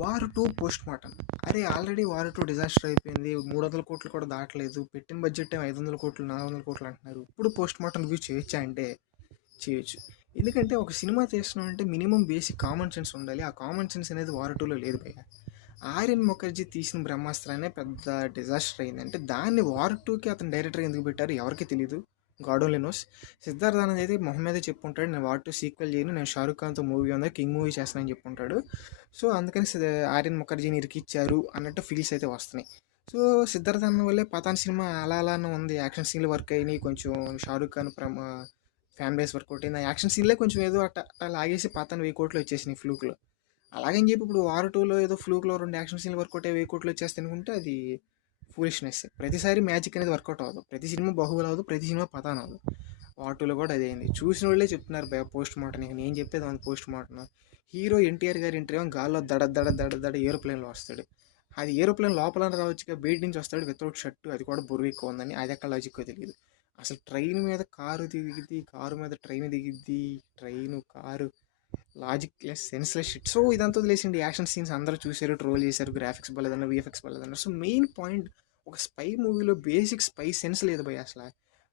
War 2 post mortem. అరే already war 2 disaster అయిపోయింది. 300 కోట్లు కూడా దాటలేదు. పెట్టిన బడ్జెట్ ఏమో 500 కోట్లు 400 కోట్లు అంటున్నారు. ఇప్పుడు పోస్ట్ మార్టం రివ్యూ చేయొచ్చా అంటే చేయొచ్చు. ఎందుకంటే ఒక సినిమా చేస్తున్నామంటే మినిమం బేసిక్ కామన్ సెన్స్ ఉండాలి. ఆ కామన్ సెన్స్ అనేది వార్ 2లో లేదు భయ్య. ఆర్యన్ ముఖర్జీ తీసిన బ్రహ్మాస్త్రానే పెద్ద డిజాస్టర్ అయింది. అంటే దాన్ని వార్ 2కి అతను డైరెక్టర్ ఎందుకు పెట్టారు ఎవరికి తెలియదు. God only knows. Siddharth Anand అయితే మొహం మీదే చెప్పుకుంటాడు, నేను వార్ 2 సీక్వెల్ చేయను, నేను షారుఖ్ ఖాన్తో మూవీ ఉందా కింగ్ మూవీ చేస్తానని చెప్పుకుంటాడు. సో అందుకని ఆర్యన్ ముఖర్జీని ఇరికిచ్చారు అన్నట్టు ఫీల్స్ అయితే వస్తున్నాయి. సో సిద్ధార్థ్ ఆనంద్ వల్లే పఠాన్ సినిమా అలా అలానే ఉంది. యాక్షన్ సీన్లు వర్క్ అయినాయి, కొంచెం Shahrukh Khan fan base work out అయింది. ఆ యాక్షన్ సీన్లే కొంచెం ఏదో అట్ట లాగేసి పతాన్ 1000 కోట్లు వచ్చేసినాయి ఫ్లూక్లో. అలాగని చెప్పి ఇప్పుడు వార్ 2లో ఏదో ఫ్లూక్లో 2 యాక్షన్ సీన్లు వర్కౌట్ అయ్యి 1000 కోట్లు వచ్చేస్తే అనుకుంటే అది ఫూలిష్నెస్. ప్రతిసారి మ్యాజిక్ అనేది వర్కౌట్ అవ్వదు. ప్రతి సినిమా బాహుబలి అవ్వదు, ప్రతి సినిమా పతాన్ అవ్వదు. వార్ 2లో కూడా అదే అయింది. చూసిన వాళ్ళే చెప్తున్నారు పోస్ట్ మార్టం. ఇక నేను చెప్పేది మన పోస్ట్ మార్టం. హీరో ఎన్టీఆర్ గారి ఇంటర్వ్యూ గాల్లో దడ దడ దడ దడ ఏరోప్లేన్లో వస్తాడు. అది ఏరోప్లేన్ లోపల రావచ్చుగా, బయట నుంచి వస్తాడు వితౌట్ షర్టు, అది కూడా బరువు ఎక్కువ ఉందని. అది ఎక్కడ లాజిక్కో తెలియదు. అసలు ట్రైన్ మీద కారు దిగిద్ది, కారు మీద ట్రైన్ దిగిద్ది, train car logic less senseless shit. So ఇదంతా వదిలేసిండి. యాక్షన్ సీన్స్ అందరూ చూశారు, ట్రోల్ చేశారు, గ్రాఫిక్స్ బాలేదన్నారు, విఎఫ్ఎక్స్ బాలేదన్నారు. సో మెయిన్ పాయింట్, ఒక స్పై మూవీలో బేసిక్ స్పై సెన్స్ లేదు భయ. అసలు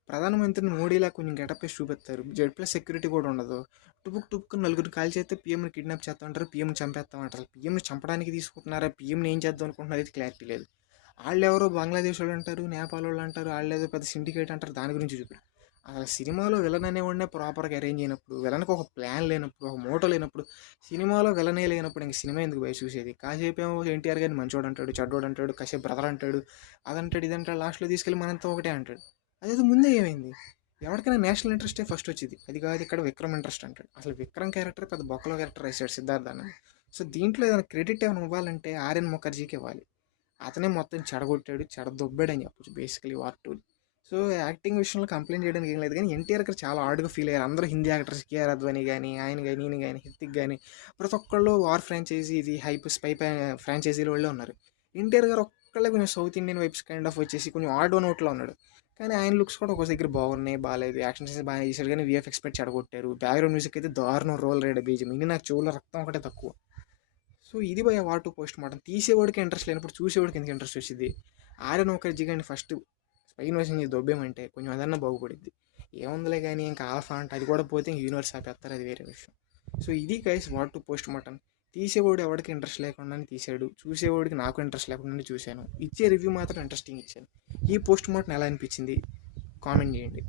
ప్రధానమంత్రిని మోడీలా కొంచెం గెటప్ వేసి చూపిస్తారు. జెడ్ ప్లస్ సెక్యూరిటీ కూడా ఉండదు. టుపుక్ టుపుక్ నలుగురు కాల్ చేస్తే పీఎంని కిడ్నాప్ చేస్తా ఉంటారు, పీఎంని చంపేస్తామంటారు. పీఎంని చంపడానికి తీసుకుంటున్నారా, పీఎంని ఏం చేద్దాం అనుకుంటున్నారు, ఇది క్లారిటీ లేదు. వాళ్ళు ఎవరో బంగ్లాదేశ్ వాళ్ళు అంటారు, నేపాల్ వాళ్ళు అంటారు, వాళ్ళు ఏదో పెద్ద సిండికేట్ అంటారు, దాని గురించి చూపారు. అసలు సినిమాలో విలన్ అనేవాడినే ప్రాపర్గా అరేంజ్ అయినప్పుడు, విలన్కి ఒక ప్లాన్ లేనప్పుడు, ఒక మోటో లేనప్పుడు, సినిమాలో విలనే లేనప్పుడు ఇంక సినిమా ఎందుకు పోయి చూసేది? కాసేపు ఏమో ఎన్టీఆర్ గారిని మంచోడు అంటాడు, చెడ్డోడు అంటాడు, కాసేపు బ్రదర్ అంటాడు, అదంటాడు ఇదంటాడు, లాస్ట్లో తీసుకెళ్ళి మనంతా ఒకటే అంటాడు. అదేదో ముందే ఏమైంది? ఎవరికైనా నేషనల్ ఇంట్రెస్టే ఫస్ట్ వచ్చింది. అది కాదు ఇక్కడ విక్రమ్ ఇంట్రెస్ట్ అంటాడు. అసలు విక్రమ్ క్యారెక్టర్ పెద్ద బొక్కలో క్యారెక్టర్ వేసాడు సిద్ధార్థ్ అన్నది. సో దీంట్లో ఏదైనా క్రెడిట్ ఏమైనా ఇవ్వాలంటే ఆర్యన్ ముఖర్జీకి ఇవ్వాలి. అతనే మొత్తం చెడగొట్టాడు, చెడదొబ్బాడు అని చెప్పొచ్చు బేసికలీ వార్ 2. సో యాక్టింగ్ విషయంలో కంప్లైంట్ చేయడానికి ఏం లేదు, కానీ ఎన్టీఆర్ గారు చాలా హార్డ్గా ఫీల్ అయ్యారు. అందరూ హిందీ యాక్టర్స్, కేఆర్ అద్వానీ కానీ, ఆయన కానీ, ఈయన కానీ, హిత్తిక్ కానీ, ప్రతి ఒక్కళ్ళు వార్ ఫ్రాంచైజీ, ఇది హైప్ స్పై ఫ్రాంచైజీలో వాళ్ళే ఉన్నారు. ఎన్టీఆర్ గారు ఒక్కళ్ళే కొంచెం south Indian vibes kind of వచ్చేసి కొంచెం ఆడ్ నోట్లో ఉన్నాడు. కానీ ఆయన లుక్స్ కూడా ఒక దగ్గర బాగున్నాయి, బాగాలేదు. యాక్షన్ సీన్స్ బాగా చేశాడు, కానీ విఎఫ్ఎక్స్ పెట్టి చెడగొట్టారు. బ్యాక్గ్రౌండ్ మ్యూజిక్ అయితే దారుణం, రోల్ రేడ్ బీజం. ఇది నాకు చెవులో రక్తం ఒకటే తక్కువ. సో ఇది భయ వార్ 2 పోస్ట్ మార్టం. తీసేవాడికి ఇంట్రెస్ట్ లేనప్పుడు చూసేవాడికి ఎందుకు ఇంట్రెస్ట్ వచ్చింది? ఆర్యన్ ముఖర్జీ కానీ ఫస్ట్ స్పై ఇన్వెషన్ చేసి దొబ్బేమంటే కొంచెం అదన్నా బాగుపడిద్ది. ఏముందిలే కానీ ఇంకా ఆల్ఫా అంటే అది కూడా పోతే ఇంక యూనివర్స్ ఆపేస్తారు, అది వేరే విషయం. సో ఇది గైస్ వార్ 2 పోస్ట్ మార్టం. తీసేవాడు ఎవరికి ఇంట్రెస్ట్ లేకుండానే తీసాడు, చూసేవాడికి నాకు ఇంట్రెస్ట్ లేకుండానే చూశాను. ఇచ్చే రివ్యూ మాత్రం ఇంట్రెస్టింగ్ ఇచ్చాను. ఈ పోస్ట్ మార్టం ఎలా అనిపించింది కామెంట్ చేయండి.